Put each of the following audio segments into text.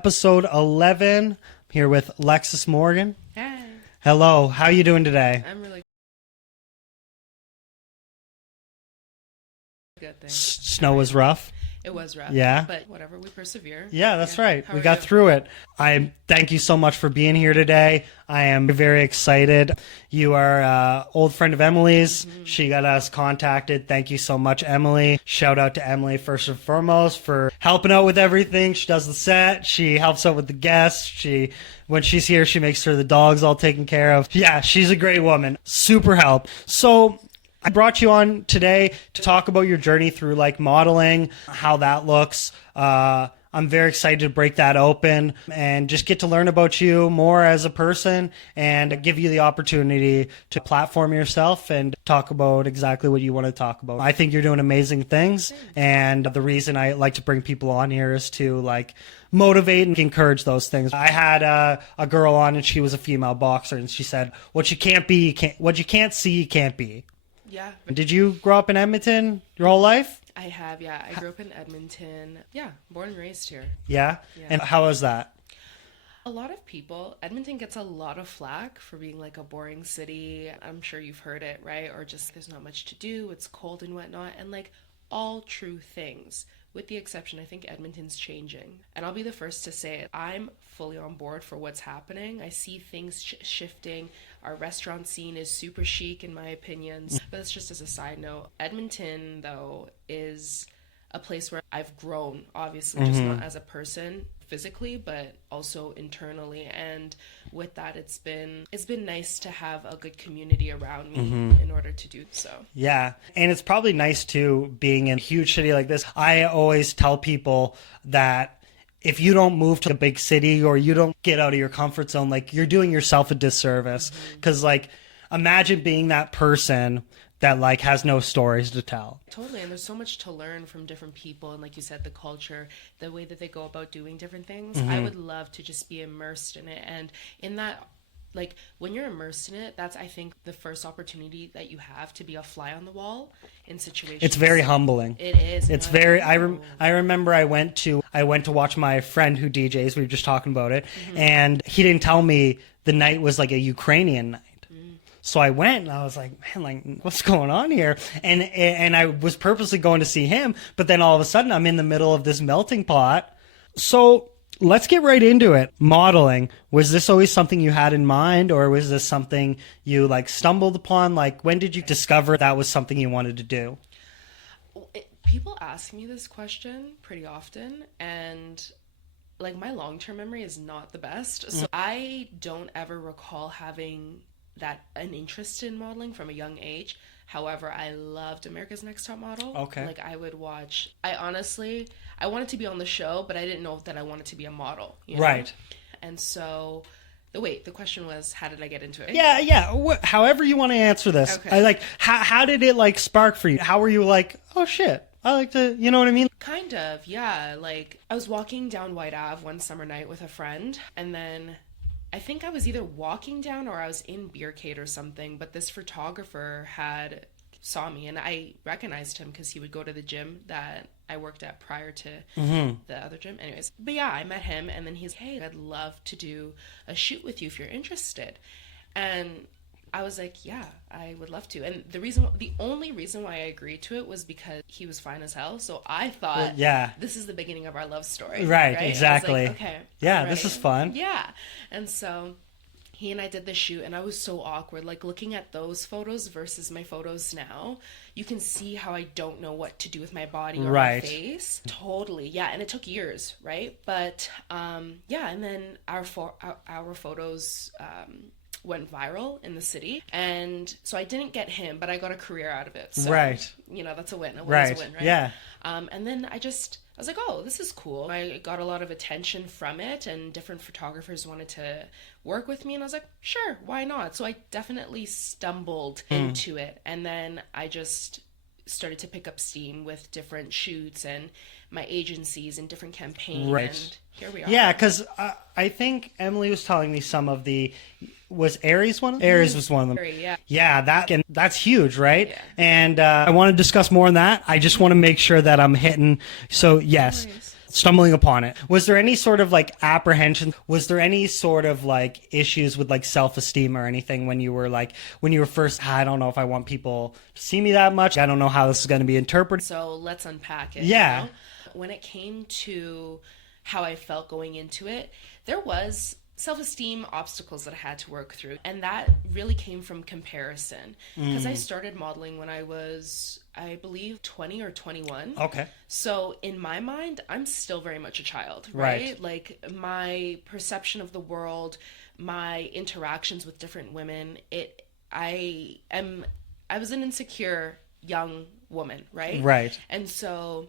Episode 11. I'm here with Lexus Morgan. Hey. Hello. How are you doing today? I'm really good, thanks. Snow was rough. It was rough. Yeah. But whatever, we persevere. Yeah, that's right. How We are got you? through it. I thank you so much for being here today. I am very excited. You are an old friend of Emily's. She got us contacted. Thank you so much, Emily. Shout out to Emily first and foremost for helping out with everything. She does the set. She helps out with the guests. When she's here, she makes sure the dog's all taken care of. Yeah, she's a great woman. Super help. So I brought you on today to talk about your journey through like modeling, how that looks. I'm very excited to break that open and just get to learn about you more as a person and give you the opportunity to platform yourself and talk about exactly what you want to talk about. I think you're doing amazing things, and the reason I like to bring people on here is to like motivate and encourage those things. I had a girl on, and she was a female boxer, and she said, "What you can't be, what you can't see, you can't be." Yeah. Did you grow up in Edmonton your whole life? I have, yeah. I grew up in Edmonton. Yeah, born and raised here. Yeah? Yeah. And how was that? A lot of people, Edmonton gets a lot of flack for being like a boring city. I'm sure you've heard it, right? Or just there's not much to do, it's cold and whatnot. And like all true things. With the exception, I think Edmonton's changing. And I'll be the first to say it. I'm fully on board for what's happening. I see things shifting. Our restaurant scene is super chic in my opinions. But that's just as a side note. Edmonton, though, is a place where I've grown, obviously, just not as a person physically, but also internally. And with that, it's been nice to have a good community around me in order to do so. Yeah. And it's probably nice too, being in a huge city like this. I always tell people that if you don't move to a big city or you don't get out of your comfort zone, like you're doing yourself a disservice. Because like, imagine being that person that like has no stories to tell. Totally, and there's so much to learn from different people, and like you said, the culture, the way that they go about doing different things. I would love to just be immersed in it, and in that, like when you're immersed in it, that's I think the first opportunity that you have to be a fly on the wall in situations. It's very humbling. It is. It's very. I remember I went to watch my friend who DJs. We were just talking about it, and he didn't tell me the night was like a Ukrainian night. So I went and I was like, man, like, what's going on here? And I was purposely going to see him, but then all of a sudden I'm in the middle of this melting pot. So let's get right into it. Modeling. Was this always something you had in mind, or was this something you like stumbled upon? Like, when did you discover that was something you wanted to do? People ask me this question pretty often, and like my long-term memory is not the best. So I don't ever recall having an interest in modeling from a young age. However, I loved America's Next Top Model. Okay. Like I would watch. I wanted to be on the show, but I didn't know that I wanted to be a model. You know? Right. And so, the question was, how did I get into it? Yeah. However you want to answer this. Okay. I like. How did it like spark for you? How were you like, oh shit, I like to, you know what I mean? Kind of, yeah. Like I was walking down White Ave one summer night with a friend, and then I think I was either walking down or I was in Beercade or something, but this photographer saw me, and I recognized him because he would go to the gym that I worked at prior to the other gym. Anyways, but yeah, I met him, and then he's, hey, I'd love to do a shoot with you if you're interested. And I was like, yeah, I would love to. And the only reason why I agreed to it was because he was fine as hell. So I thought, this is the beginning of our love story. Right? Exactly. I was like, okay. Yeah, this is fun. Yeah. And so he and I did the shoot, and I was so awkward. Like looking at those photos versus my photos now, you can see how I don't know what to do with my body or my face. Totally. Yeah. And it took years. Right. But, yeah. And then our photos, went viral in the city, and so I didn't get him, but I got a career out of it. So, you know, that's a win. A win is a win, right? Yeah. And then I was like, oh, this is cool. I got a lot of attention from it, and different photographers wanted to work with me, and I was like, sure, why not? So I definitely stumbled into it, and then I just started to pick up steam with different shoots and my agencies and different campaigns. Right. And here we are. Yeah, because I think Emily was telling me some of the. Was Aries one of them? Aries was one of them. Yeah. Yeah, that's huge, right? Yeah. And I want to discuss more on that. I just want to make sure that I'm hitting. So yes. No worries. stumbling upon it. Was there any sort of like apprehension? Was there any sort of like issues with like self-esteem or anything when you were first, I don't know if I want people to see me that much. I don't know how this is going to be interpreted. So let's unpack it. Yeah. You know? When it came to how I felt going into it, there was self-esteem obstacles that I had to work through. And that really came from comparison. Because I started modeling when I was, I believe, 20 or 21. Okay. So in my mind, I'm still very much a child, right? Like my perception of the world, my interactions with different women, I was an insecure young woman, right? Right. And so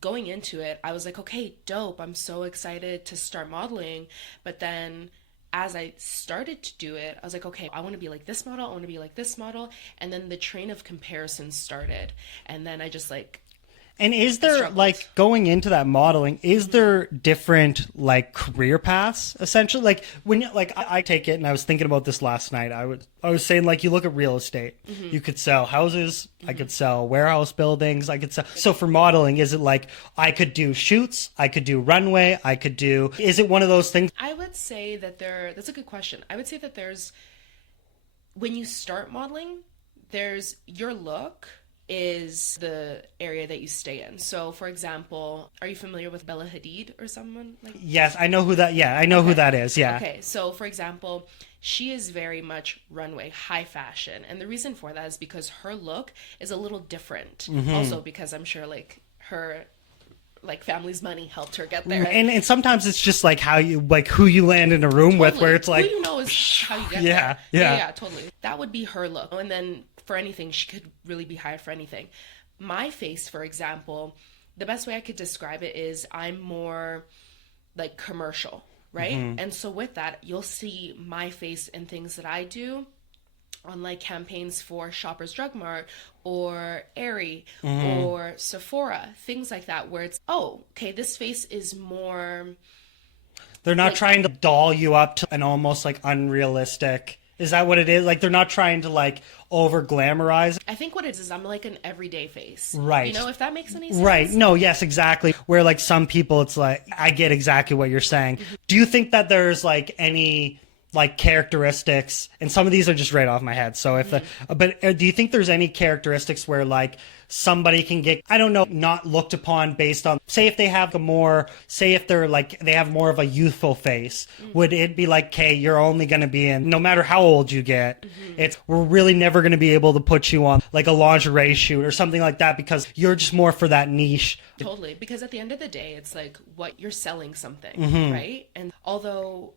going into it, I was like, okay, dope. I'm so excited to start modeling. But then as I started to do it, I was like, okay, I want to be like this model. I want to be like this model. And then the train of comparison started. And then I just like... And is there, like, going into that modeling, is there different, like, career paths, essentially? Like, when, like, I take it, and I was thinking about this last night, I was saying, like, you look at real estate. You could sell houses, I could sell warehouse buildings, I could sell... So for modeling, is it like, I could do shoots, I could do runway, I could do... Is it one of those things? I would say that that's a good question. I would say that when you start modeling, there's your look... is the area that you stay in. So, for example, are you familiar with Bella Hadid or someone like? Yes, I know who that. Yeah, I know who that is. Yeah. Okay, so for example, she is very much runway, high fashion, and the reason for that is because her look is a little different. Also, because I'm sure like her family's money helped her get there. And sometimes it's just like how you who you land in a room with, where it's like who you know is how you get there. Yeah, totally. That would be her look, and then. For anything, she could really be hired for anything. My face, for example, the best way I could describe it is I'm more like commercial, right? And so with that, you'll see my face in things that I do on like campaigns for Shoppers Drug Mart or Aerie or Sephora, things like that, where it's, oh, okay, this face is more... They're not trying to doll you up to an almost like unrealistic... Is that what it is? Like, they're not trying to, like, over-glamorize? I think what it is I'm like an everyday face. Right. You know, if that makes any sense? Right. No, yes, exactly. Where, like, some people, it's like, I get exactly what you're saying. Do you think that there's, like, any... like characteristics, and some of these are just right off my head. So but do you think there's any characteristics where like somebody can get, I don't know, not looked upon based on, say if they have if they're like, they have more of a youthful face, would it be like, okay, you're only going to be in, no matter how old you get, we're really never going to be able to put you on like a lingerie shoot or something like that because you're just more for that niche. Totally. Because at the end of the day, it's like what you're selling something, right? And although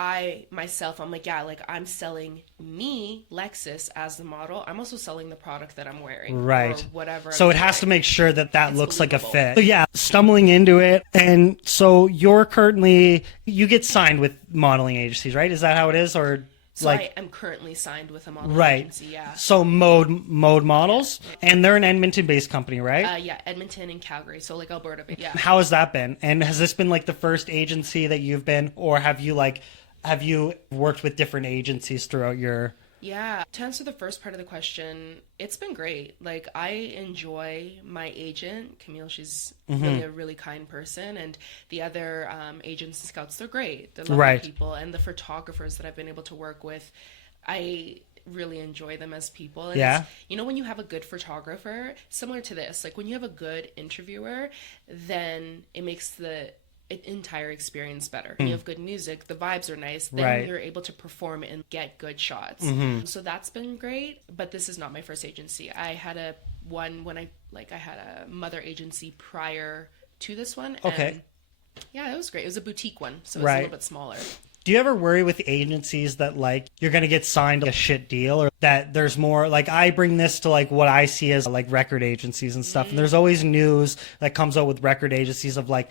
I'm like, yeah, like I'm selling me, Lexus, as the model. I'm also selling the product that I'm wearing. Right. Or whatever. So it has to make sure that it's looks believable. Like a fit. So yeah, stumbling into it. And so you get signed with modeling agencies, right? Is that how it is? Or so I am currently signed with a modeling agency, yeah. So Mode Models, and they're an Edmonton-based company, right? Yeah, Edmonton and Calgary, so like Alberta, yeah. How has that been? And has this been like the first agency that you've been, or have you worked with different agencies throughout your... Yeah, to answer the first part of the question, it's been great. Like, I enjoy my agent, Camille. She's really a really kind person. And the other agents and scouts, they're great. They're lovely people. And the photographers that I've been able to work with, I really enjoy them as people. And you know, when you have a good photographer, similar to this, like when you have a good interviewer, then it makes the entire experience better. When you have good music, the vibes are nice, then you're able to perform and get good shots. So that's been great, but this is not my first agency. I had I had a mother agency prior to this one. Okay. And yeah, it was great. It was a boutique one, so it was a little bit smaller. Do you ever worry with agencies that like you're going to get signed a shit deal, or that there's more, like I bring this to like what I see as like record agencies and stuff, and there's always news that comes out with record agencies of like,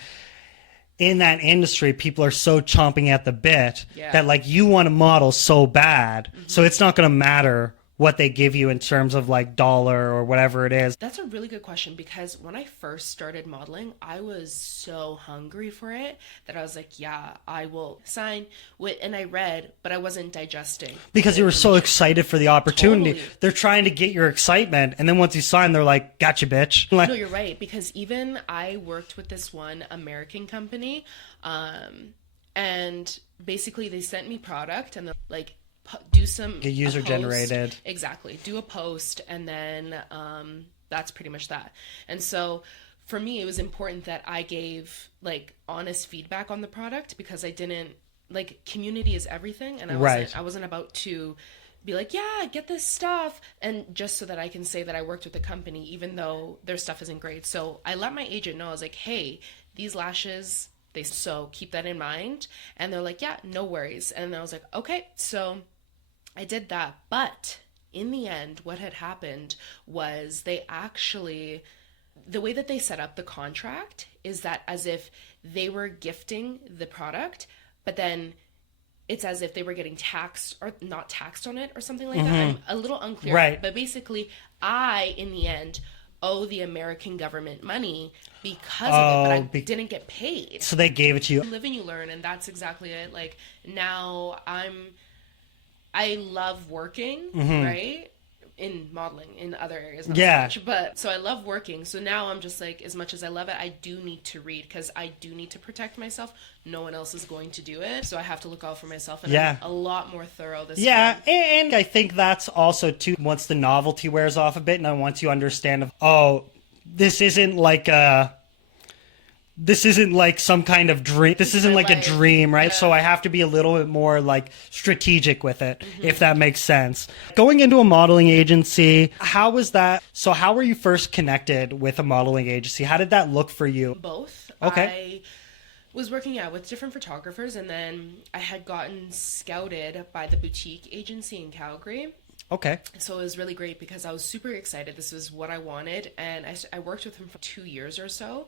in that industry, people are so chomping at the bit that like you want to model so bad, so it's not going to matter what they give you in terms of like dollar or whatever it is? That's a really good question, because when I first started modeling, I was so hungry for it that I was like, yeah, I will sign with, and I read, but I wasn't digesting. Because you were so excited for the opportunity. Totally. They're trying to get your excitement, and then once you sign, they're like, gotcha, bitch. Like, No, you're right, because even I worked with this one American company, and basically they sent me product, and they're like, do some get user generated. Exactly. Do a post, and then that's pretty much that. And so for me, it was important that I gave like honest feedback on the product, because I didn't, like, community is everything, and I wasn't about to be like, yeah, get this stuff, and just so that I can say that I worked with the company even though their stuff isn't great. So I let my agent know. I was like, hey, these lashes, so keep that in mind. And they're like, yeah, no worries. And I was like, okay. So I did that. But in the end, what had happened was they actually, the way that they set up the contract is that as if they were gifting the product, but then it's as if they were getting taxed or not taxed on it or something like that. I'm a little unclear. Right. But basically, I, in the end, owe the American government money because of it, but I didn't get paid. So they gave it to you. You live and you learn, and that's exactly it. Like, now I love working, right? In modeling, in other areas, not so much. But so I love working. So now I'm just like, as much as I love it, I do need to read, because I do need to protect myself. No one else is going to do it. So I have to look out for myself. And I'm a lot more thorough this time. And I think that's also too, once the novelty wears off a bit, and once you understand, this isn't like some kind of dream. This isn't like a dream, right? Yeah. So I have to be a little bit more like strategic with it, if that makes sense. Going into a modeling agency, how was that? So how were you first connected with a modeling agency? How did that look for you? Both. Okay. I was working with different photographers, and then I had gotten scouted by the boutique agency in Calgary. Okay. So it was really great, because I was super excited. This was what I wanted. And I worked with him for 2 years or so.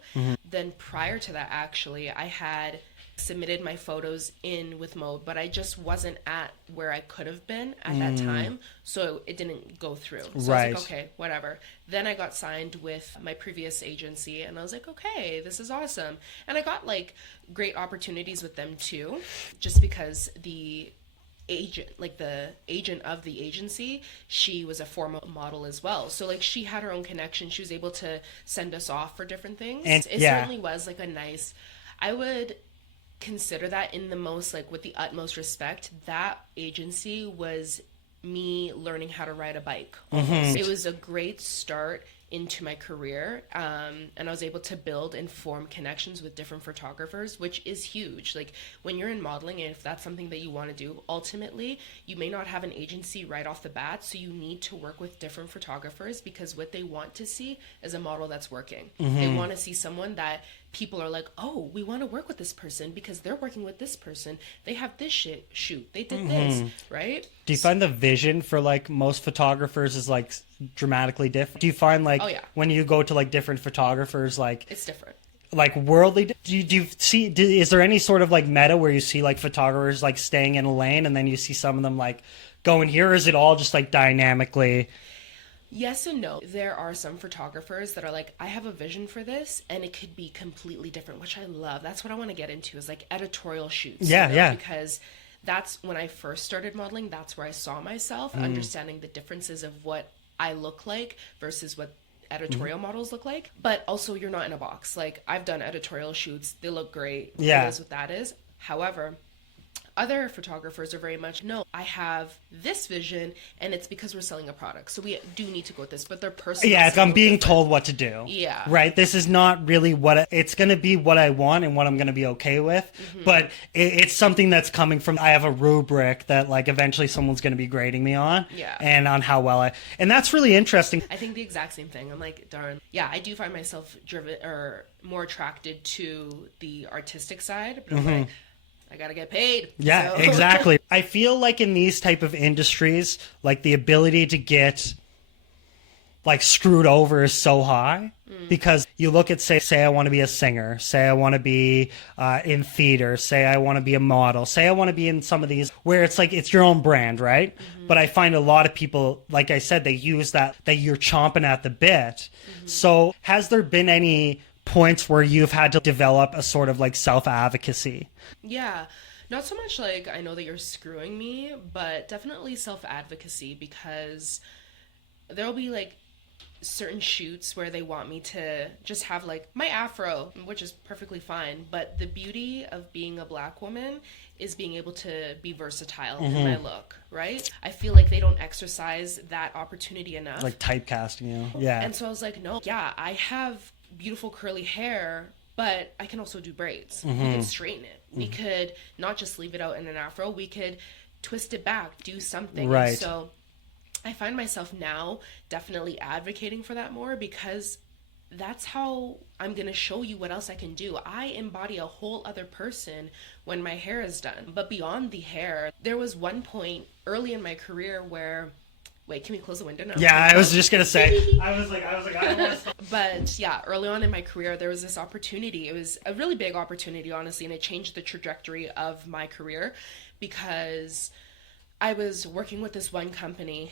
Then prior to that, actually, I had submitted my photos in with Mode, but I just wasn't at where I could have been at that time. So it didn't go through. So I was like, okay, whatever. Then I got signed with my previous agency, and I was like, okay, this is awesome. And I got like great opportunities with them too, just because the agent of the agency, she was a former model as well, so like she had her own connection. She was able to send us off for different things, and it certainly was like a nice, I would consider that, in the most, like, with the utmost respect, that agency was me learning how to ride a bike almost. It was a great start into my career, and I was able to build and form connections with different photographers, which is huge. Like, when you're in modeling, and if that's something that you want to do, ultimately you may not have an agency right off the bat, so you need to work with different photographers, because what they want to see is a model that's working. They want to see someone that people are like, oh, we want to work with this person because they're working with this person, they have this shoot, they did this, right? Do you find the vision for like most photographers is like dramatically different? Do you find like when you go to like different photographers, like it's different, like worldly? Do you see, is there any sort of like meta where you see like photographers like staying in a lane, and then you see some of them like going here? Or is it all just like dynamically? Yes and no. There are some photographers that are like, I have a vision for this, and it could be completely different, which I love. That's what I want to get into, is like editorial shoots. Because that's when I first started modeling. That's where I saw myself, understanding the differences of what I look like versus what editorial models look like. But also, you're not in a box. Like, I've done editorial shoots. They look great. Yeah. It is what that is. However, other photographers are very much, no, I have this vision, and it's because we're selling a product, so we do need to go with this. But they're personal. Yeah, if I'm being told what to do. Yeah. Right? This is not really it's going to be what I want and what I'm going to be okay with, but it's something that's coming from, I have a rubric that like eventually someone's going to be grading me on, and on how well and that's really interesting. I think the exact same thing. I'm like, darn, yeah, I do find myself driven or more attracted to the artistic side, but I'm like, I gotta get paid. Yeah, so. Exactly. I feel like in these type of industries, like the ability to get like screwed over is so high, because you look at, say I want to be a singer, say I want to be in theater, say I want to be a model, say I want to be in some of these where it's like it's your own brand, right? But I find a lot of people, like I said, they use that you're chomping at the bit. So has there been any points where you've had to develop a sort of like self-advocacy? Yeah. Not so much like I know that you're screwing me, but definitely self-advocacy, because there'll be like certain shoots where they want me to just have like my afro, which is perfectly fine, but the beauty of being a Black woman is being able to be versatile in my look, right? I feel like they don't exercise that opportunity enough. Like typecasting you. Yeah. And so I was like, no, yeah, I have beautiful curly hair, but I can also do braids. We could straighten it. We could not just leave it out in an afro. We could twist it back, do something. Right. And so I find myself now definitely advocating for that more, because that's how I'm going to show you what else I can do. I embody a whole other person when my hair is done. But beyond the hair, there was one point early in my career where... Wait, can we close the window now? Yeah, I was just going to say. I was like, I don't want to... But yeah, early on in my career, there was this opportunity. It was a really big opportunity, honestly, and it changed the trajectory of my career, because I was working with this one company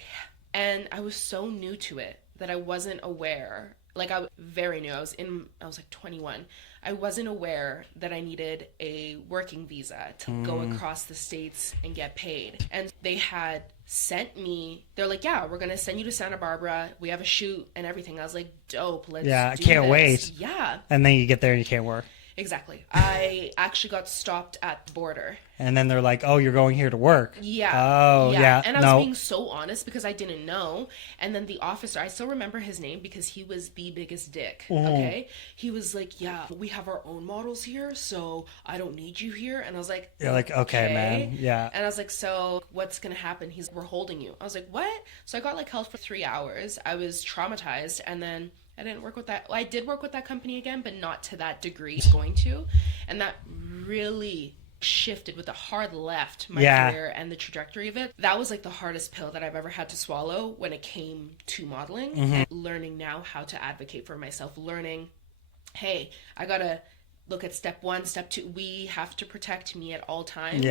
and I was so new to it that I wasn't aware. Like, I was very new. I was like 21. I wasn't aware that I needed a working visa to go across the states and get paid. And they had sent me, they're like, yeah, we're going to send you to Santa Barbara. We have a shoot and everything. I was like, dope, let's do I can't this. wait. Yeah. And then you get there and you can't work. Exactly. I actually got stopped at the border. And then they're like, oh, you're going here to work. Yeah. Oh, yeah. And I was being so honest because I didn't know. And then the officer, I still remember his name because he was the biggest dick. Okay. He was like, yeah, we have our own models here, so I don't need you here. And I was like, you're like, okay, man. Yeah. And I was like, so what's going to happen? He's, we're holding you. I was like, what? So I got like held for 3 hours. I was traumatized. And then I didn't work with that. Well, I did work with that company again, but not to that degree I was going to. And that really shifted with a hard left my career and the trajectory of it. That was like the hardest pill that I've ever had to swallow when it came to modeling. And learning now how to advocate for myself, learning, hey, I gotta look at step 1, step 2. We have to protect me at all times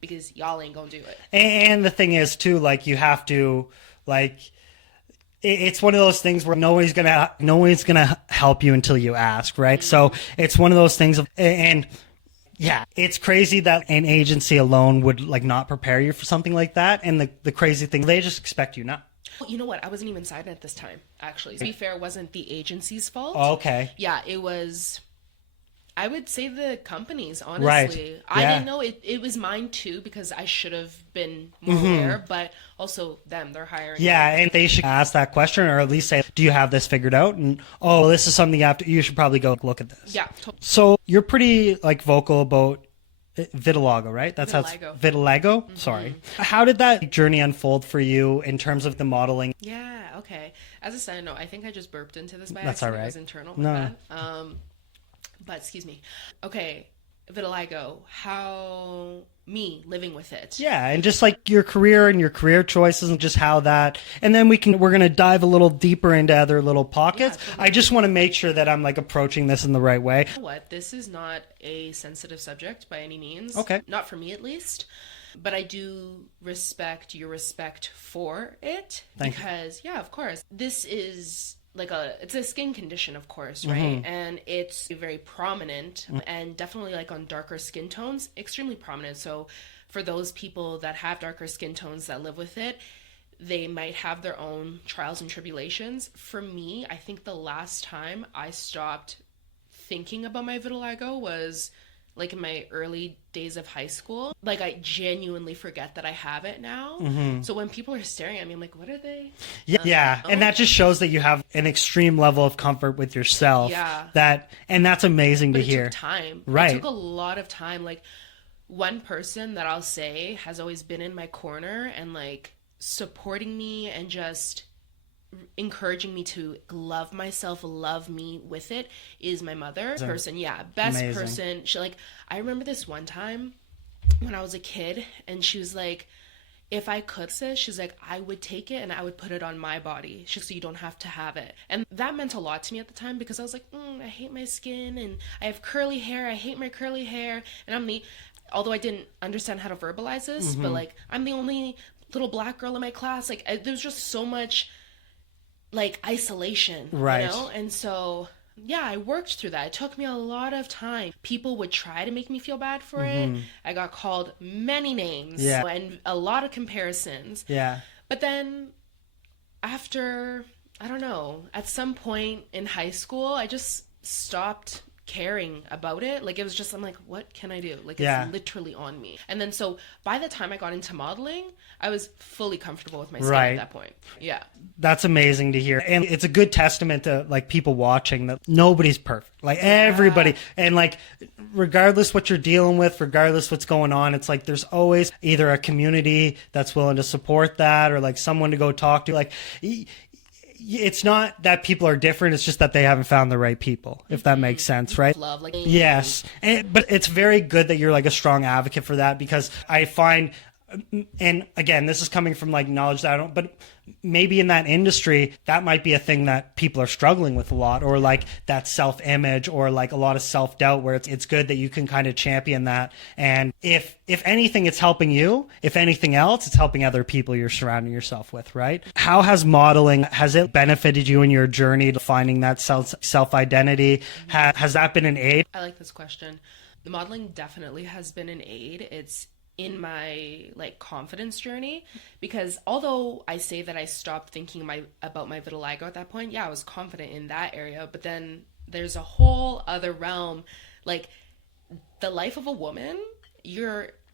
because y'all ain't gonna do it. And the thing is too, like, you have to, like, it's one of those things where no one's gonna help you until you ask, right? So it's one of those things and yeah, it's crazy that an agency alone would like not prepare you for something like that. And the crazy thing, they just expect you not. You know what? I wasn't even signed at this time, actually. To be fair, it wasn't the agency's fault. Oh, okay. Yeah, it was, I would say, the company's, honestly. Right. I didn't know it was mine too, because I should have been more aware, but also them, they're hiring. Yeah, and they should ask that question, or at least say, do you have this figured out? And, oh, this is something you should probably go look at this. Yeah. So you're pretty like vocal about vitiligo, right? That's vitiligo. Sorry. How did that journey unfold for you in terms of the modeling? Yeah, okay. As a side note, I think I just burped into this by That's accident. all right. It was internal. No. But excuse me. Okay, vitiligo. How me living with it? Yeah, and just like your career and your career choices and just how that, and then we're going to dive a little deeper into other little pockets. Yeah, totally. I just want to make sure that I'm like approaching this in the right way. You know what? This is not a sensitive subject by any means. Okay. Not for me at least. But I do respect your respect for it. Thank you. Because, yeah, of course, this is like it's a skin condition, of course, right? And it's very prominent and definitely like on darker skin tones, extremely prominent. So for those people that have darker skin tones that live with it, they might have their own trials and tribulations. For me, I think the last time I stopped thinking about my vitiligo was like in my early days of high school. Like, I genuinely forget that I have it now. So when people are staring at me, I'm like, what are they? Yeah. And that just shows that you have an extreme level of comfort with yourself. Yeah. And that's amazing to hear. It took time. Right. It took a lot of time. Like, one person that I'll say has always been in my corner and like supporting me and just encouraging me to love myself, love me with it, is my mother. Best amazing person. She, like, I remember this one time when I was a kid and she was like, if I could, sis, she's like, I would take it and I would put it on my body. She's so you don't have to have it. And that meant a lot to me at the time because I was like, I hate my skin and I have curly hair. I hate my curly hair. And although I didn't understand how to verbalize this, but like, I'm the only little black girl in my class. Like, there was just so much like isolation, right? You know? And so yeah, I worked through that. It took me a lot of time. People would try to make me feel bad for it. I got called many names and a lot of comparisons. Yeah. But then after, I don't know, at some point in high school, I just stopped caring about it. Like, it was just, I'm like, what can I do? Like, it's literally on me. And then so by the time I got into modeling, I was fully comfortable with my skin at that point. Yeah. That's amazing to hear. And it's a good testament to like people watching that nobody's perfect. Like everybody. And like, regardless what you're dealing with, regardless what's going on, it's like there's always either a community that's willing to support that or like someone to go talk to. Like, it's not that people are different. It's just that they haven't found the right people, if that makes sense, right? Love, like, yes. But it's very good that you're like a strong advocate for that because I find, and again, this is coming from like knowledge that I don't, but maybe in that industry, that might be a thing that people are struggling with a lot, or like that self-image or like a lot of self-doubt where it's good that you can kind of champion that. And if anything, it's helping you. If anything else, it's helping other people you're surrounding yourself with, right? How has modeling, has it benefited you in your journey to finding that self-identity? Has that been an aid? I like this question. The modeling definitely has been an aid. It's in my like confidence journey because although I say that I stopped thinking about my vitiligo at that point, I was confident in that area, but then there's a whole other realm, like the life of a woman,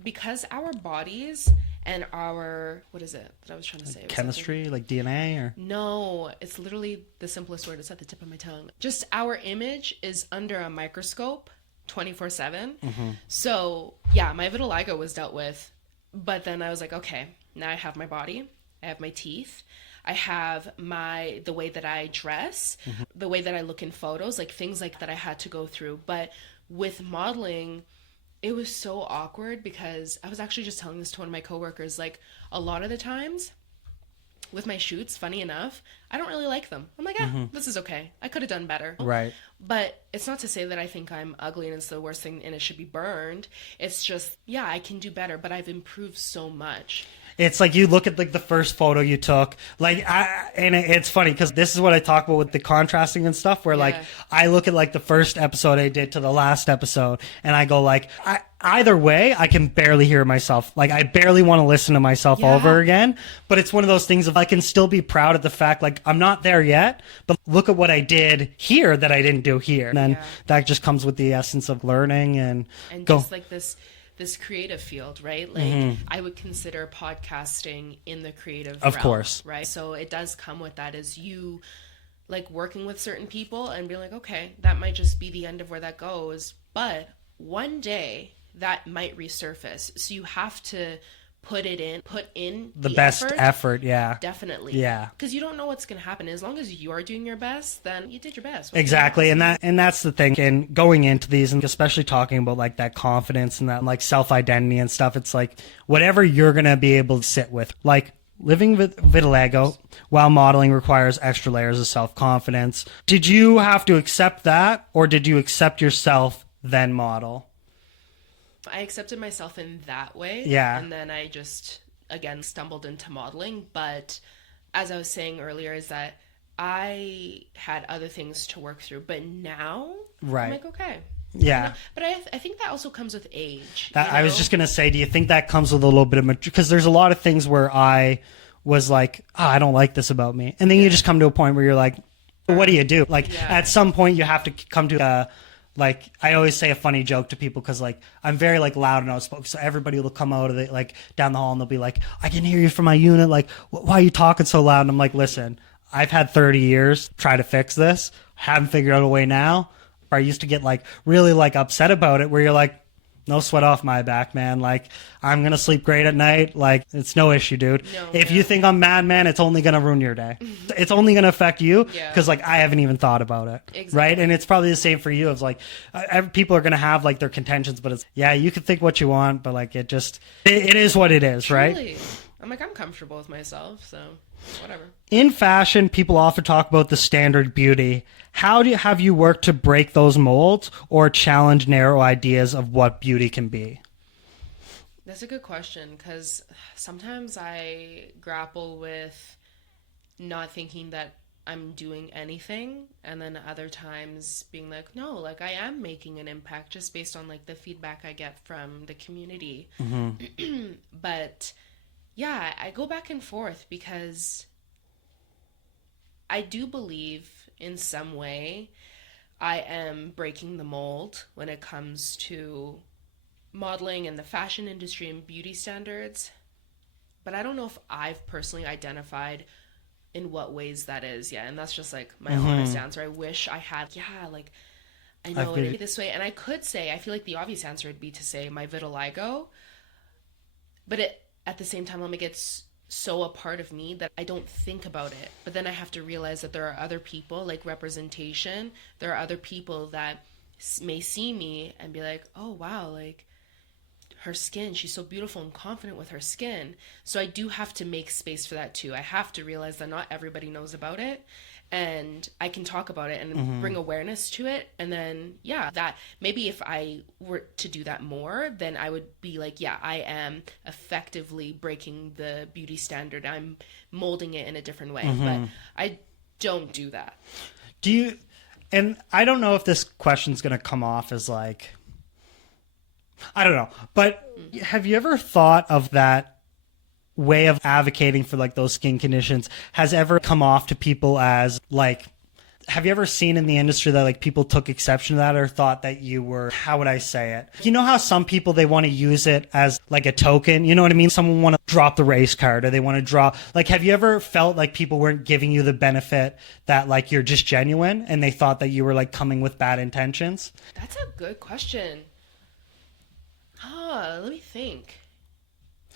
because our bodies and our, what is it that I was trying to say? Chemistry, like DNA or? No, it's literally the simplest word. It's at the tip of my tongue. Just our image is under a microscope 24/7. So my vitiligo was dealt with, but then I was like, okay, now I have my body, I have my teeth, I have the way that I dress, the way that I look in photos, like things like that I had to go through. But with modeling, it was so awkward because I was actually just telling this to one of my coworkers, like a lot of the times with my shoots, funny enough, I don't really like them. I'm like, this is okay. I could have done better. Right. But it's not to say that I think I'm ugly and it's the worst thing and it should be burned. It's just, I can do better, but I've improved so much. It's like you look at like the first photo you took, like, and it's funny because this is what I talk about with the contrasting and stuff where like I look at like the first episode I did to the last episode and I go like, either way, I can barely hear myself. Like I barely want to listen to myself over again, but it's one of those things of I can still be proud of the fact like I'm not there yet, but look at what I did here that I didn't do here. And then that just comes with the essence of learning and just like this creative field, right? Like I would consider podcasting in the creative realm, course, right? So it does come with that as you like working with certain people and being like, okay, that might just be the end of where that goes, but one day that might resurface. So you have to put in the best effort. Definitely. Because you don't know what's going to happen. As long as you're doing your best, then you did your best. Exactly. And that's the thing. And going into these and especially talking about like that confidence and that like self-identity and stuff, it's like whatever you're going to be able to sit with, like living with vitiligo while modeling requires extra layers of self-confidence. Did you have to accept that or did you accept yourself then model? I accepted myself in that way. And then I just, again, stumbled into modeling. But as I was saying earlier, is that I had other things to work through. But now, I'm like, okay. Yeah. But I think that also comes with age. I was just going to say, do you think that comes with a little bit of maturity? Because there's a lot of things where I was like, I don't like this about me. And then you just come to a point where you're like, what do you do? Like, at some point, you have to come to like, I always say a funny joke to people because, like, I'm very, like, loud and outspoken. So everybody will come out of it, like, down the hall and they'll be like, I can hear you from my unit. Like, why are you talking so loud? And I'm like, listen, I've had 30 years try to fix this. Haven't figured out a way now. Or I used to get, like, really, like, upset about it where you're like, no sweat off my back, man. Like, I'm going to sleep great at night. Like, it's no issue, dude. If you think I'm mad, man, it's only going to ruin your day. It's only going to affect you because, like, I haven't even thought about it. Right? And it's probably the same for you. It's like, people are going to have, like, their contentions, but it's, you can think what you want, but, like, it is what it is, right? I'm like, I'm comfortable with myself, so whatever. In fashion, people often talk about the standard beauty. Have you worked to break those molds or challenge narrow ideas of what beauty can be? That's a good question, because sometimes I grapple with not thinking that I'm doing anything, and then other times being like, no, like I am making an impact just based on like the feedback I get from the community. But yeah, I go back and forth because I do believe in some way I am breaking the mold when it comes to modeling and the fashion industry and beauty standards. But I don't know if I've personally identified in what ways that is yet. And that's just like my honest answer. I wish I had, like, I know it this way. And I could say, I feel like the obvious answer would be to say my vitiligo. But at the same time, I'm like, it's so a part of me that I don't think about it. But then I have to realize that there are other people, like representation. There are other people that may see me and be like, oh, wow, like her skin, she's so beautiful and confident with her skin. So I do have to make space for that too. I have to realize that not everybody knows about it, and I can talk about it and bring awareness to it. And then, yeah, that maybe if I were to do that more, then I would be like, yeah, I am effectively breaking the beauty standard. I'm molding it in a different way. But I don't do that. Do you, and I don't know if this question's going to come off as like, I don't know, but have you ever thought of that way of advocating for like those skin conditions has ever come off to people as like, have you ever seen in the industry that like people took exception to that or thought that you were, how would I say it? You know how some people, they want to use it as like a token, you know what I mean? Someone want to drop the race card or they want to draw, like, have you ever felt like people weren't giving you the benefit that like you're just genuine and they thought that you were like coming with bad intentions? That's a good question. Let me think.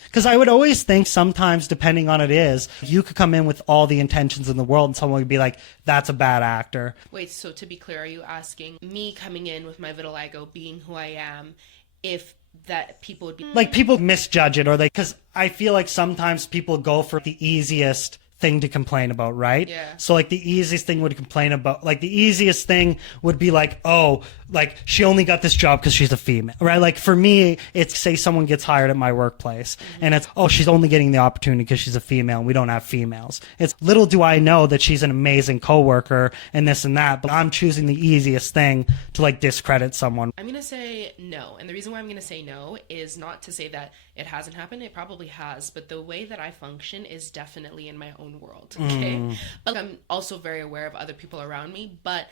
Because I would always think sometimes, depending on it is, you could come in with all the intentions in the world and someone would be like, that's a bad actor. Wait, so to be clear, are you asking me coming in with my vitiligo, being who I am, if that people would be... Like, people misjudge it, or they... Because I feel like sometimes people go for the easiest thing to complain about, right? Yeah. So, like, the easiest thing would complain about... Like, the easiest thing would be like, oh... Like, she only got this job because she's a female, right? Like, for me, it's, say someone gets hired at my workplace, and it's, oh, she's only getting the opportunity because she's a female, and we don't have females. It's, little do I know that she's an amazing coworker, and this and that, but I'm choosing the easiest thing to, like, discredit someone. I'm going to say no, and the reason why I'm going to say no is not to say that it hasn't happened. It probably has, but the way that I function is definitely in my own world, okay? But I'm also very aware of other people around me, but...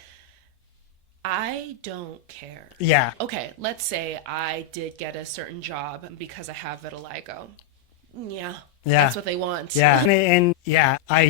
I don't care. Yeah. Okay, let's say I did get a certain job because I have vitiligo. Yeah. That's what they want. Yeah. And I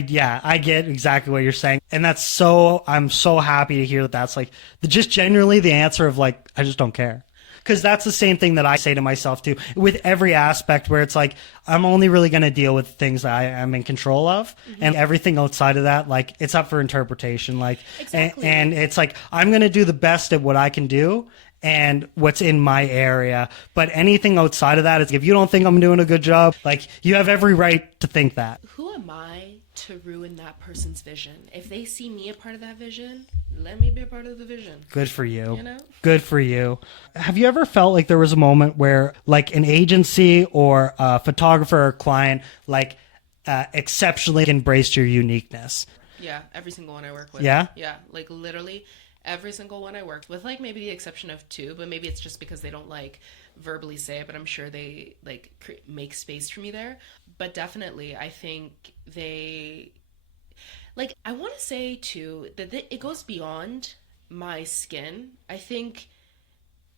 get exactly what you're saying. And that's so, I'm so happy to hear that that's like, just generally the answer of like, I just don't care. Because that's the same thing that I say to myself too, with every aspect where it's like, I'm only really going to deal with things that I am in control of. And everything outside of that, like, it's up for interpretation. Like, exactly. and it's like, I'm going to do the best at what I can do and what's in my area. But anything outside of that is, if you don't think I'm doing a good job, like, you have every right to think that. Who am I to ruin that person's vision? If they see me a part of that vision, let me be a part of the vision. Good for you. You know? Good for you. Have you ever felt like there was a moment where like an agency or a photographer or client like exceptionally embraced your uniqueness? Yeah, every single one I work with. Yeah? Yeah, like literally every single one I worked with, like maybe the exception of two, but maybe it's just because they don't like verbally say it, but I'm sure they like make space for me there. But definitely, I think they... Like, I want to say, too, that it goes beyond my skin. I think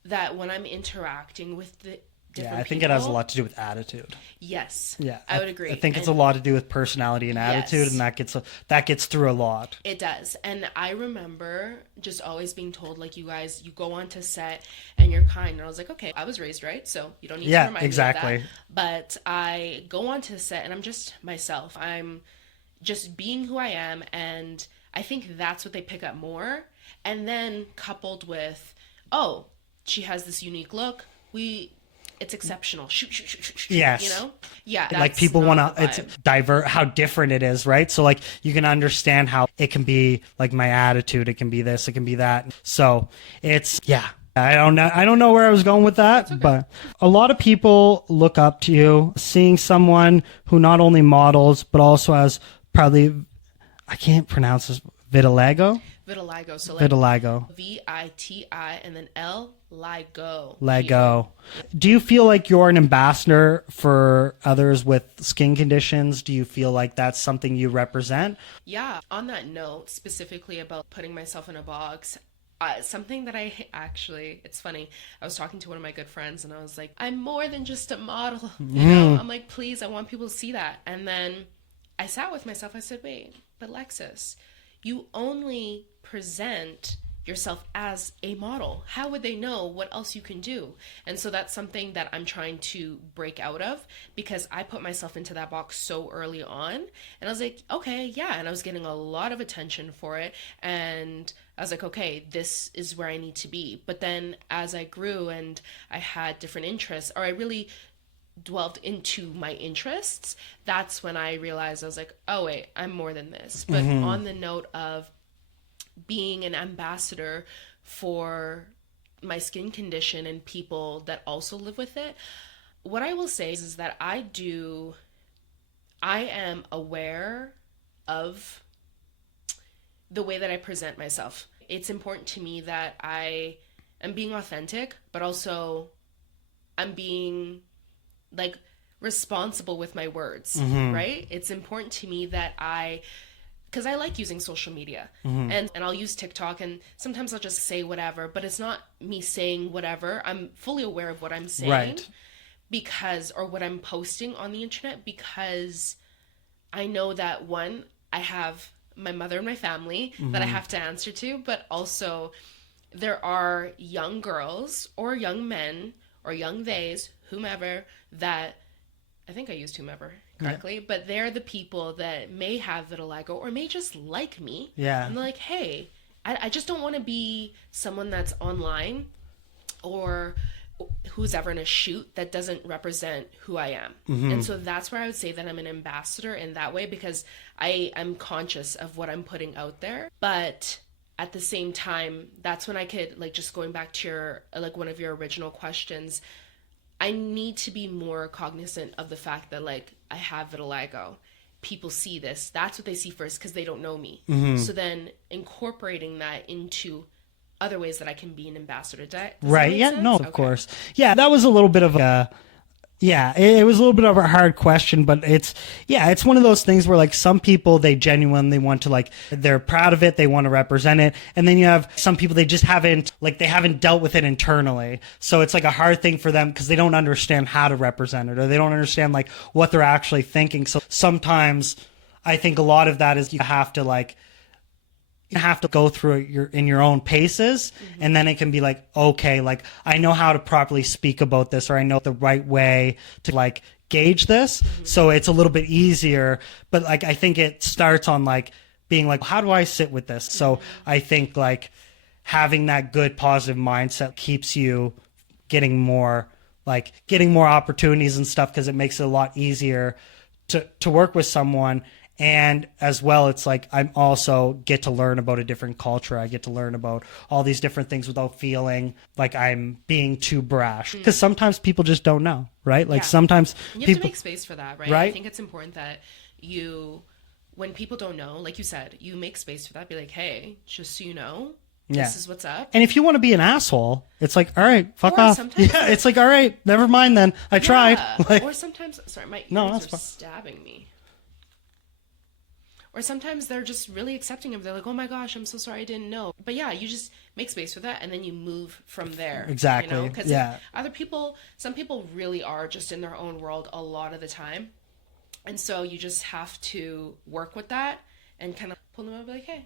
that when I'm interacting with the different I think people, it has a lot to do with attitude. Yes. Yeah. I would agree. I think it's a lot to do with personality and attitude, and that gets through a lot. It does. And I remember just always being told, like, you guys, you go onto set and you're kind. And I was like, okay, I was raised right, so you don't need to remind me of that. But I go onto set and I'm just myself. I'm just being who I am, and I think that's what they pick up more. And then coupled with, oh, she has this unique look, it's exceptional. Shoot, shoot, shoot, shoot, shoot. Yes. You know? Yeah. Like that's people not want the to, it's vibe. divert how different it is, right? So like you can understand how it can be like my attitude, it can be this, it can be that. So it's, yeah. I don't know where I was going with that, but a lot of people look up to you, seeing someone who not only models but also has probably, I can't pronounce this, vitiligo. Vitiligo. So like Vitiligo. VITI and then L LIGO. Lego. Do you feel like you're an ambassador for others with skin conditions? Do you feel like that's something you represent? Yeah. On that note, specifically about putting myself in a box, something that I actually, it's funny. I was talking to one of my good friends and I was like, I'm more than just a model. You know, I'm like, please, I want people to see that. And then I sat with myself. I said, wait, but Lexus, you only present yourself as a model. How would they know what else you can do? And so that's something that I'm trying to break out of, because I put myself into that box so early on. And I was like, okay, yeah. And I was getting a lot of attention for it. And I was like, okay, this is where I need to be. But then as I grew and I had different interests, or I really dwelled into my interests, that's when I realized I was like, oh wait, I'm more than this. But on the note of being an ambassador for my skin condition and people that also live with it, what I will say is that I am aware of the way that I present myself. It's important to me that I am being authentic, but also I'm being like responsible with my words, right? It's important to me that because I like using social media, and I'll use TikTok, and sometimes I'll just say whatever, but it's not me saying whatever. I'm fully aware of what I'm saying, Right. or what I'm posting on the internet, because I know that one, I have my mother and my family that I have to answer to, but also there are young girls or young men or young theys, whomever, that I think I used whomever correctly, but they're the people that may have vitiligo or may just like me. Yeah. And they're like, hey, I just don't want to be someone that's online or who's ever in a shoot that doesn't represent who I am. And so that's where I would say that I'm an ambassador in that way, because I am conscious of what I'm putting out there. But at the same time, that's when I could, like, just going back to your, like, one of your original questions, I need to be more cognizant of the fact that, like, I have vitiligo. People see this. That's what they see first, because they don't know me. So then incorporating that into other ways that I can be an ambassador. Does that Right. make Yeah. sense? No, of Okay. course. Yeah. That was a little bit of a, yeah, it was a little bit of a hard question, but it's one of those things where, like, some people, they genuinely want to, like, they're proud of it. They want to represent it. And then you have some people, they just haven't dealt with it internally. So it's like a hard thing for them because they don't understand how to represent it, or they don't understand, like, what they're actually thinking. So sometimes I think a lot of that is you have to go through it in your own paces, and then it can be like, okay, like, I know how to properly speak about this, or I know the right way to, like, gauge this. So it's a little bit easier, but, like, I think it starts on, like, being like, how do I sit with this? So I think, like, having that good positive mindset keeps you getting more opportunities and stuff, because it makes it a lot easier to work with someone. And as well, it's like I'm also get to learn about a different culture. I get to learn about all these different things without feeling like I'm being too brash. Because sometimes people just don't know, right? Like, Yeah. sometimes You have people, to make space for that, right? Right? I think it's important that when people don't know, like you said, you make space for that. Be like, hey, just so you know, Yeah. this is what's up. and if you want to be an asshole, it's like, all right, fuck Or off. sometimes- Yeah, it's like, all right, never mind then. I tried. Yeah. Like, Or sometimes, sorry, my No, ears that's are fine. stabbing me. Or sometimes they're just really accepting of it. They're like, oh my gosh, I'm so sorry, I didn't know. But yeah, you just make space for that, and then you move from there. Exactly, You know? 'Cause yeah. some people really are just in their own world a lot of the time. And so you just have to work with that and kind of pull them up and be like, hey.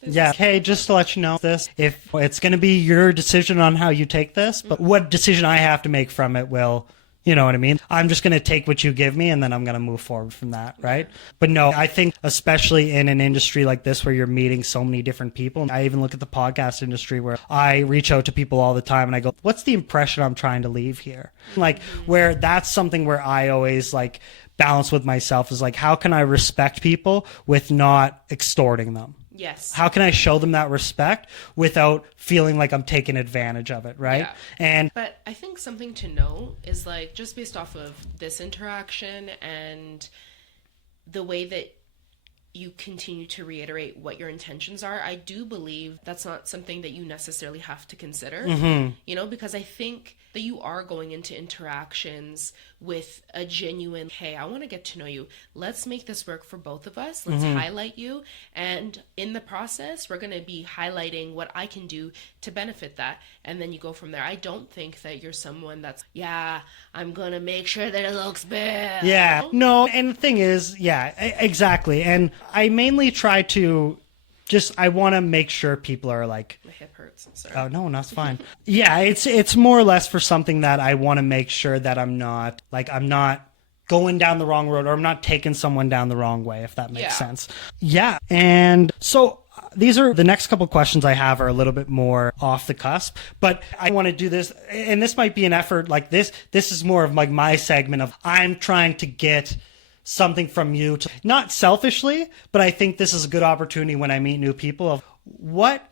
yeah. Hey, just to let you know this, if it's going to be your decision on how you take this, but what decision I have to make from it will You know what I mean? I'm just going to take what you give me and then I'm going to move forward from that, right? But no, I think especially in an industry like this where you're meeting so many different people, I even look at the podcast industry where I reach out to people all the time and I go, what's the impression I'm trying to leave here? Like where that's something where I always like balance with myself is like, how can I respect people with not extorting them? Yes. How can I show them that respect without feeling like I'm taking advantage of it, right? Yeah. But I think something to note is like just based off of this interaction and the way that you continue to reiterate what your intentions are, I do believe that's not something that you necessarily have to consider, you know, because I think that you are going into interactions with a genuine, hey, I want to get to know you. Let's make this work for both of us. Let's highlight you. And in the process, we're going to be highlighting what I can do to benefit that. And then you go from there. I don't think that you're someone that's, yeah, I'm going to make sure that it looks bad. Yeah. No, and the thing is, yeah, exactly. And I mainly try to I want to make sure people are like, my hip hurts. I'm sorry. Oh, no, that's fine. Yeah, it's more or less for something that I want to make sure that I'm not going down the wrong road or I'm not taking someone down the wrong way, if that makes sense. Yeah. And so these are the next couple questions I have are a little bit more off the cusp, but I want to do this, and this might be an effort like this. This is more of like my segment of I'm trying to get something from you, to, not selfishly, but I think this is a good opportunity when I meet new people of what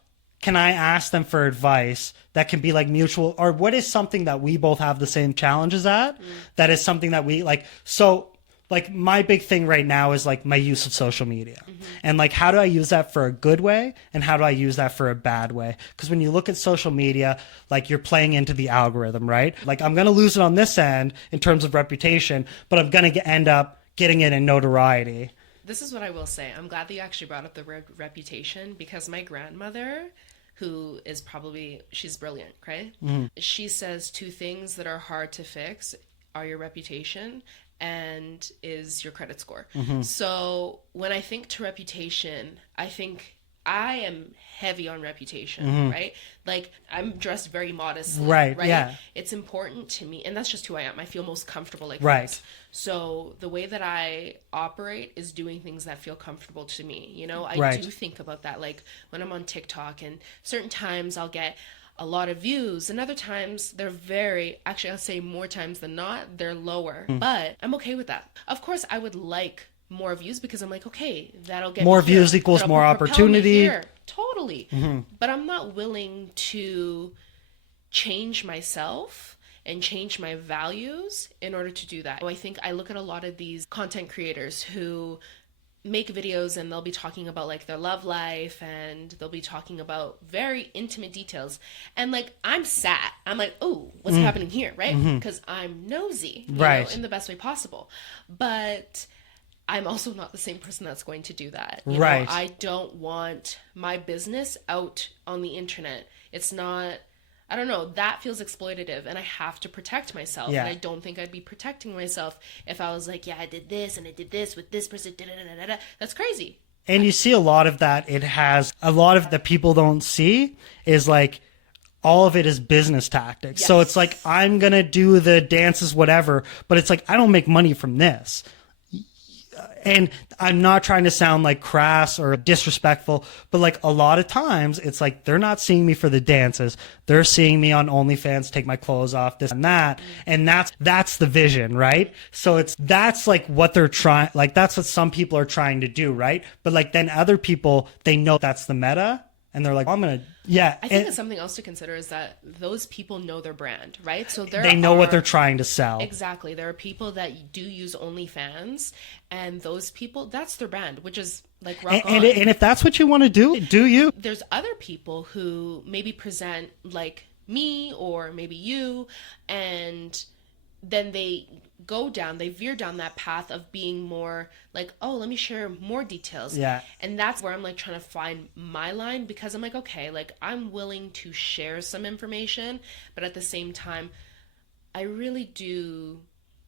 can I ask them for advice that can be like mutual, or what is something that we both have the same challenges at that is something that we like. So like my big thing right now is like my use of social media and like how do I use that for a good way and how do I use that for a bad way? Because when you look at social media, like you're playing into the algorithm, right? Like I'm going to lose it on this end in terms of reputation, but I'm going to end up getting it in notoriety. This is what I will say. I'm glad that you actually brought up the word reputation because my grandmother, who is probably, she's brilliant, right? She says two things that are hard to fix are your reputation and is your credit score. So when I think to reputation, I think I am heavy on reputation, right? Like I'm dressed very modestly, right? Yeah. It's important to me, and that's just who I am. I feel most comfortable like right. this. So the way that I operate is doing things that feel comfortable to me. You know, I do think about that. Like when I'm on TikTok, and certain times I'll get a lot of views, and other times they're actually I'll say more times than not, they're lower. But I'm okay with that. Of course, I would like more views because I'm like, okay, that'll get more me here. views equals That'll more propel me opportunity. here. Totally. But I'm not willing to change myself and change my values in order to do that. I think I look at a lot of these content creators who make videos and they'll be talking about like their love life and they'll be talking about very intimate details. And like I'm sat, I'm like, oh, what's happening here, right? Because I'm nosy, you know, in the best way possible. But I'm also not the same person that's going to do that. You know, I don't want my business out on the internet. It's not, I don't know, that feels exploitative and I have to protect myself. And I don't think I'd be protecting myself if I was like, yeah, I did this and I did this with this person. That's crazy. And you see a lot of that. It has a lot of that people don't see is like, all of it is business tactics. Yes. So it's like, I'm going to do the dances, whatever, but it's like, I don't make money from this. And I'm not trying to sound like crass or disrespectful, but like a lot of times it's like they're not seeing me for the dances. They're seeing me on OnlyFans, take my clothes off, this and that. And that's the vision, right? So that's like what they're trying, like that's what some people are trying to do, right? But like then other people, they know that's the meta and they're like, I'm going to, I think it's something else to consider is that those people know their brand, right? So they know what they're trying to sell. Exactly. There are people that do use OnlyFans, and those people, that's their brand, which is like rock on. And if that's what you want to do you? There's other people who maybe present like me or maybe you, and then they veer down that path of being more like, oh, let me share more details. Yeah. And that's where I'm like trying to find my line because I'm like, okay, like I'm willing to share some information, but at the same time, I really do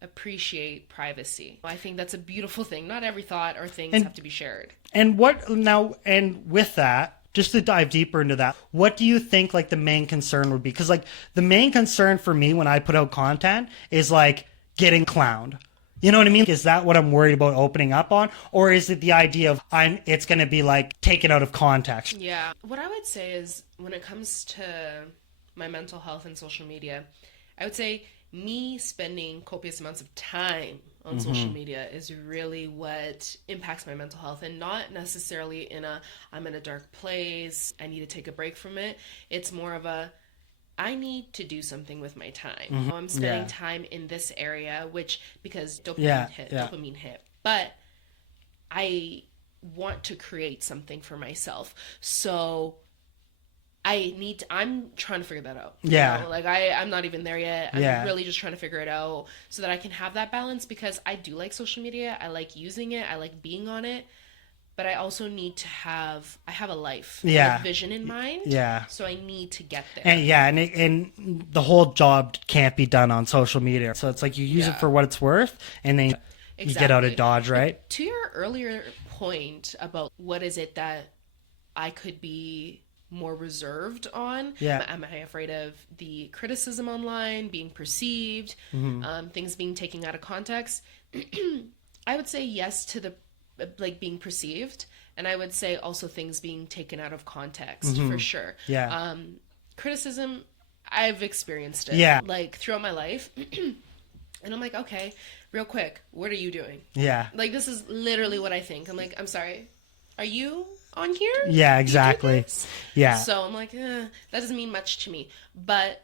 appreciate privacy. I think that's a beautiful thing. Not every thought or things have to be shared. And with that, just to dive deeper into that, what do you think like the main concern would be? Because like the main concern for me when I put out content is like, getting clowned. You know what I mean? Is that what I'm worried about opening up on? Or is it the idea of it's going to be like taken out of context? Yeah. What I would say is when it comes to my mental health and social media, I would say me spending copious amounts of time on social media is really what impacts my mental health, and not necessarily I'm in a dark place, I need to take a break from it. It's more of I need to do something with my time. I'm spending time in this area, because dopamine hit. But I want to create something for myself. So I'm trying to figure that out. Yeah. You know? Like I'm not even there yet. I'm really just trying to figure it out so that I can have that balance, because I do like social media. I like using it. I like being on it. But I also need to I have a life, a vision in mind. Yeah. So I need to get there. And the whole job can't be done on social media. So it's like you use it for what it's worth, and then you get out of Dodge, right? But to your earlier point about what is it that I could be more reserved on. Am I afraid of the criticism online, being perceived, things being taken out of context? I would say yes to the being perceived, and I would say also things being taken out of context for sure. Criticism, I've experienced it like throughout my life. And I'm like, okay, real quick, what are you doing? Like, this is literally what I think. I'm like, I'm sorry, are you on here? Yeah, exactly. Yeah. So I'm like, that doesn't mean much to me. But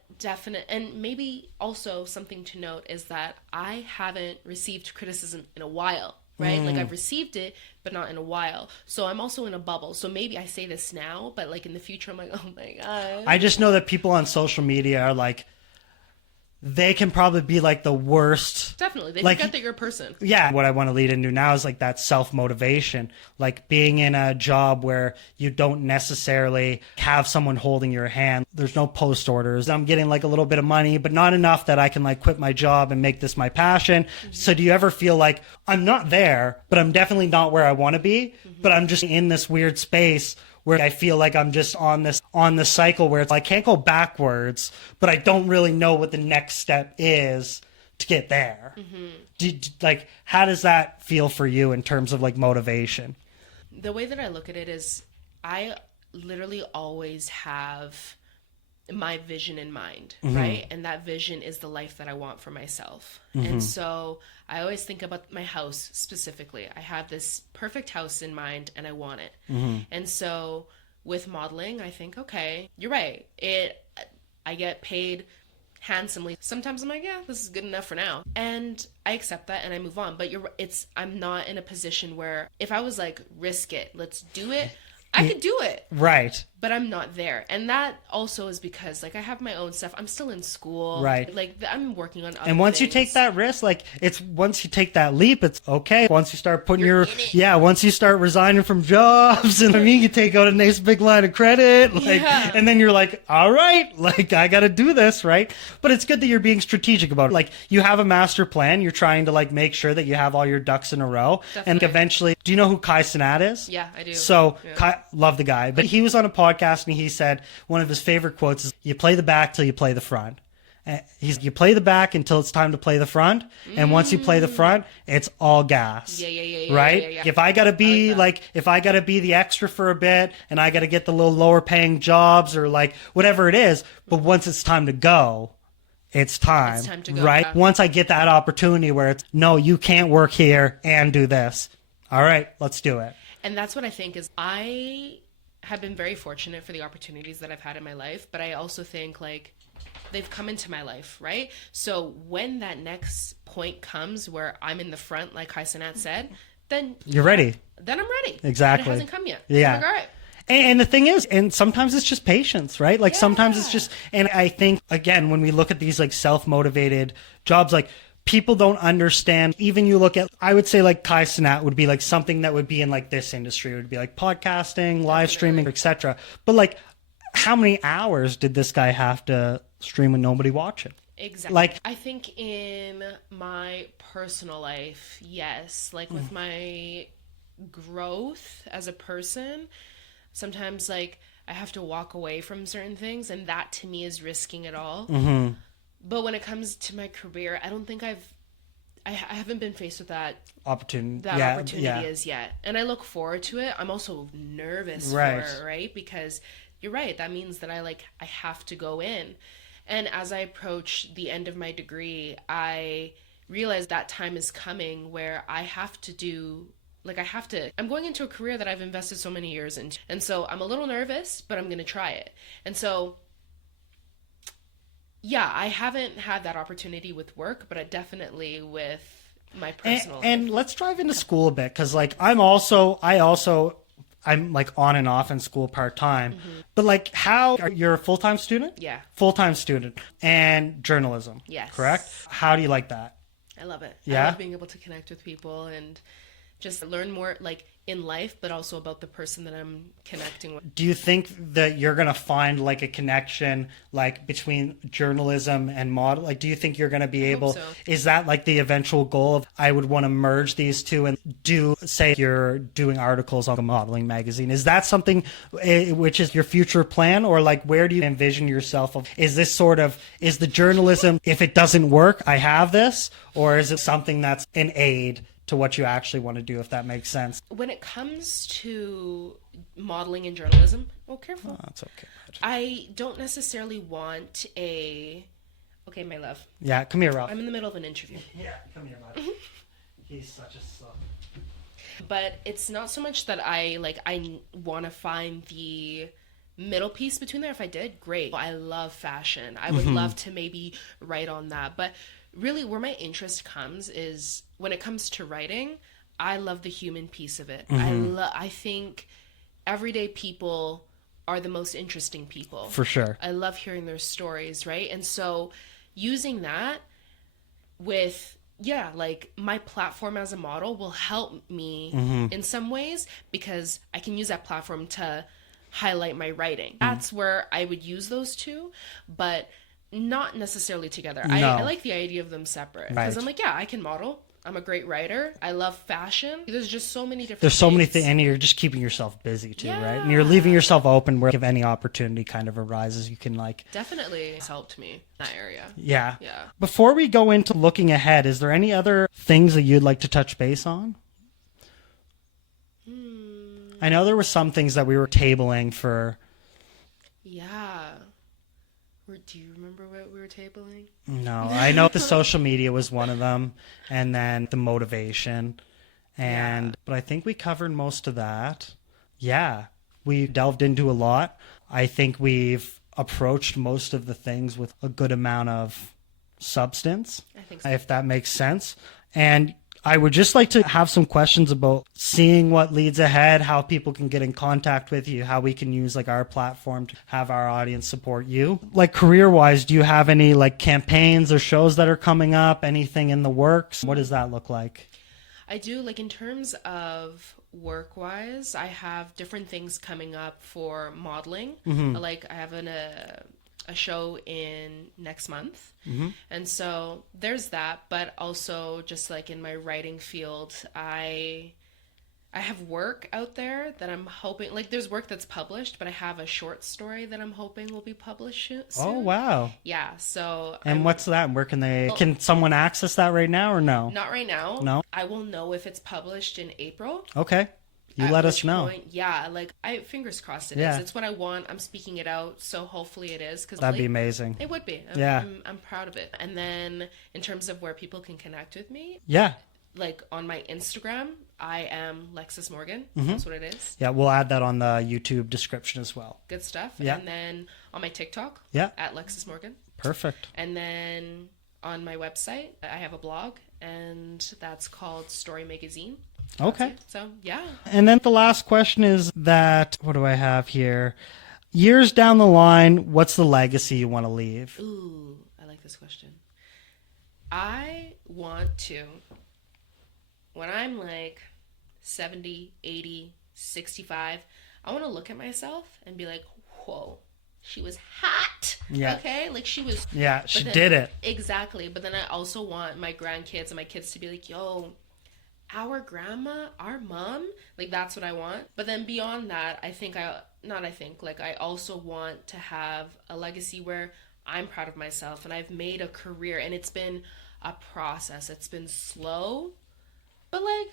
and maybe also something to note is that I haven't received criticism in a while, right? Like, I've received it, but not in a while. So I'm also in a bubble. So maybe I say this now, but like in the future, I'm like, oh my God. I just know that people on social media are like, they can probably be like the worst. Definitely. They forget that you're a person. Yeah. What I want to lead into now is like that self-motivation, like being in a job where you don't necessarily have someone holding your hand. There's no post orders. I'm getting like a little bit of money, but not enough that I can like quit my job and make this my passion. So do you ever feel like I'm not there, but I'm definitely not where I want to be, but I'm just in this weird space where I feel like I'm just on this cycle where it's like I can't go backwards, but I don't really know what the next step is to get there. Like, how does that feel for you in terms of like motivation? The way that I look at it is I literally always have my vision in mind, right? And that vision is the life that I want for myself. And so I always think about my house specifically. I have this perfect house in mind and I want it. And so with modeling, I think, okay, you're right. I get paid handsomely. Sometimes I'm like, yeah, this is good enough for now. And I accept that and I move on. But I'm not in a position where if I was like, risk it, let's do it, I could do it. Right. But I'm not there. And that also is because, like, I have my own stuff. I'm still in school. Right. Like, I'm working on other And once things. you take that risk, like, once you take that leap, it's okay. Once you start putting once you start resigning from jobs, and I mean, you take out a nice big line of credit, like, and then you're like, all right, like, I got to do this, right? But it's good that you're being strategic about it. Like, you have a master plan. You're trying to, like, make sure that you have all your ducks in a row. Definitely. And eventually, do you know who Kai Cenat is? Yeah, I do. So, Kai, love the guy. But he was on a podcast and he said one of his favorite quotes is, you play the back till you play the front. You play the back until it's time to play the front, and once you play the front, it's all gas. Right? Yeah. If I gotta be if I gotta be the extra for a bit, and I gotta get the little lower paying jobs or like whatever it is, but once it's time to go, it's time to go, right? Yeah. Once I get that opportunity where it's, no, you can't work here and do this. All right, let's do it. And that's what I think is I have been very fortunate for the opportunities that I've had in my life, but I also think like they've come into my life, right? So when that next point comes where I'm in the front, like Kai Cenat said, then you're ready. Then I'm ready. Exactly. And it hasn't come yet. Yeah. So I'm like, all right. And the thing is, and sometimes it's just patience, right? Like sometimes it's just, and I think, again, when we look at these like self-motivated jobs, like people don't understand. Even you look at, I would say like Kai Cenat would be like something that would be in like this industry. It would be like podcasting, live streaming, etc. But like, how many hours did this guy have to stream with nobody watching? Exactly. Like, I think in my personal life, yes, like with my growth as a person, sometimes like I have to walk away from certain things, and that to me is risking it all. But when it comes to my career, I don't think I've I haven't been faced with that Opportunity. opportunity as yet, and I look forward to it. I'm also nervous for it, right? Because you're right. That means that I have to go in, and as I approach the end of my degree, I realize that time is coming where I have to do. I'm going into a career that I've invested so many years in. And so I'm a little nervous, but I'm going to try it. And so, yeah, I haven't had that opportunity with work, but I definitely with my personal life. And let's dive into school a bit, because like I'm like on and off in school part-time, but like you're a full-time student? Yeah. Full-time student and journalism. Yes. Correct? How do you like that? I love it. Yeah? I love being able to connect with people and just learn more like in life, but also about the person that I'm connecting with. Do you think that you're going to find like a connection like between journalism and model? Like, do you think you're going to be able, hope so. Is that like the eventual goal of, I would want to merge these two and say you're doing articles on a modeling magazine? Is that something which is your future plan, or like, where do you envision yourself of, is the journalism, if it doesn't work, I have this, or is it something that's an aid to what you actually want to do, if that makes sense? When it comes to modeling and journalism, careful. Oh, that's okay. I don't necessarily want okay, my love. Yeah, come here, Ralph. I'm in the middle of an interview. Yeah, come here, bud. He's such a suck. But it's not so much that I want to find the middle piece between there. If I did, great. I love fashion. I would love to maybe write on that. But really where my interest comes is when it comes to writing, I love the human piece of it. I think everyday people are the most interesting people. For sure. I love hearing their stories, right? And so using that with my platform as a model will help me in some ways, because I can use that platform to highlight my writing. That's where I would use those two, but not necessarily together. No. I like the idea of them separate, because Right. I'm like, yeah, I can model. I'm a great writer. I love fashion. There's just so many different There's so many things. things, and you're just keeping yourself busy too, right? And Yeah. you're leaving yourself open where if any opportunity kind of arises, you can like... Definitely it's helped me in that area. Yeah. Yeah. Before we go into looking ahead, is there any other things that you'd like to touch base on? I know there were some things that we were tabling for... Yeah. Do you remember what we were tabling? No, I know the social media was one of them, and then the motivation, but I think we covered most of that. Yeah, we delved into a lot. I think we've approached most of the things with a good amount of substance, I think so. if that makes sense. And I would just like to have some questions about seeing what leads ahead, how people can get in contact with you, how we can use like our platform to have our audience support you. Like career-wise, do you have any like campaigns or shows that are coming up, anything in the works? What does that look like? I do, like in terms of work-wise, I have different things coming up for modeling. Like I have a show in next month, and so there's that. But also just like in my writing field, I have work out there that I'm hoping, like there's work that's published, but I have a short story that I'm hoping will be published soon. Oh, wow. Yeah, so And what's that? Where can someone access that right now or no? not right now. No? I will know if it's published in April. Okay. You At let us which know. point, yeah, like fingers crossed it Yeah. is. It's what I want. I'm speaking it out, so hopefully it is. That'd be amazing. It would be. Yeah. I'm proud of it. And then in terms of where people can connect with me, Yeah. like on my Instagram, I am Lexus Morgan. That's what it is. Yeah, we'll add that on the YouTube description as well. Good stuff. Yeah. And then on my TikTok, Yeah. at Lexus Morgan. Perfect. And then on my website, I have a blog, and that's called Story Magazine. Okay. So, yeah. And then the last question is that, what do I have here? Years down the line, what's the legacy you want to leave? Ooh, I like this question. I want to, when I'm like 70, 80, 65, I want to look at myself and be like, whoa, she was hot. Yeah. Okay? Like she was. Yeah, she but then- did it. Exactly. But then I also want my grandkids and my kids to be like, yo, our grandma, our mom, like that's what I want. But then beyond that, I also want to have a legacy where I'm proud of myself and I've made a career, and it's been a process. It's been slow, but like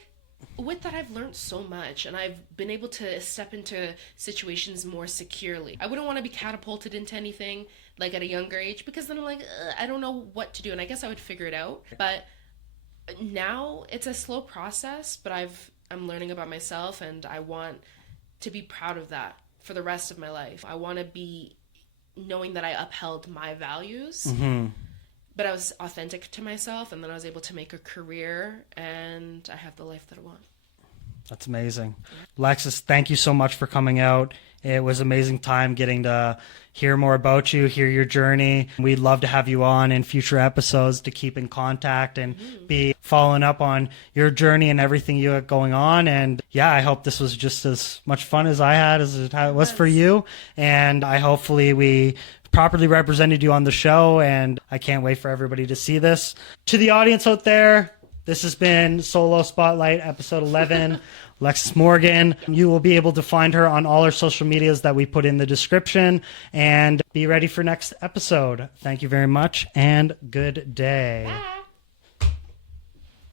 with that, I've learned so much, and I've been able to step into situations more securely. I wouldn't want to be catapulted into anything like at a younger age, because then I'm like, I don't know what to do, and I guess I would figure it out. But now it's a slow process, but I'm learning about myself, and I want to be proud of that for the rest of my life. I want to be knowing that I upheld my values, but I was authentic to myself, and then I was able to make a career, and I have the life that I want. That's amazing. Lexus, thank you so much for coming out. It was an amazing time getting to hear more about you, hear your journey. We'd love to have you on in future episodes to keep in contact and be following up on your journey and everything you got going on. And yeah, I hope this was just as much fun as I had as it was for you. And hopefully we properly represented you on the show, and I can't wait for everybody to see this. To the audience out there, this has been Solo Spotlight, episode 11. Lexus Morgan. You will be able to find her on all our social medias that we put in the description, and be ready for next episode. Thank you very much, and good day. Bye.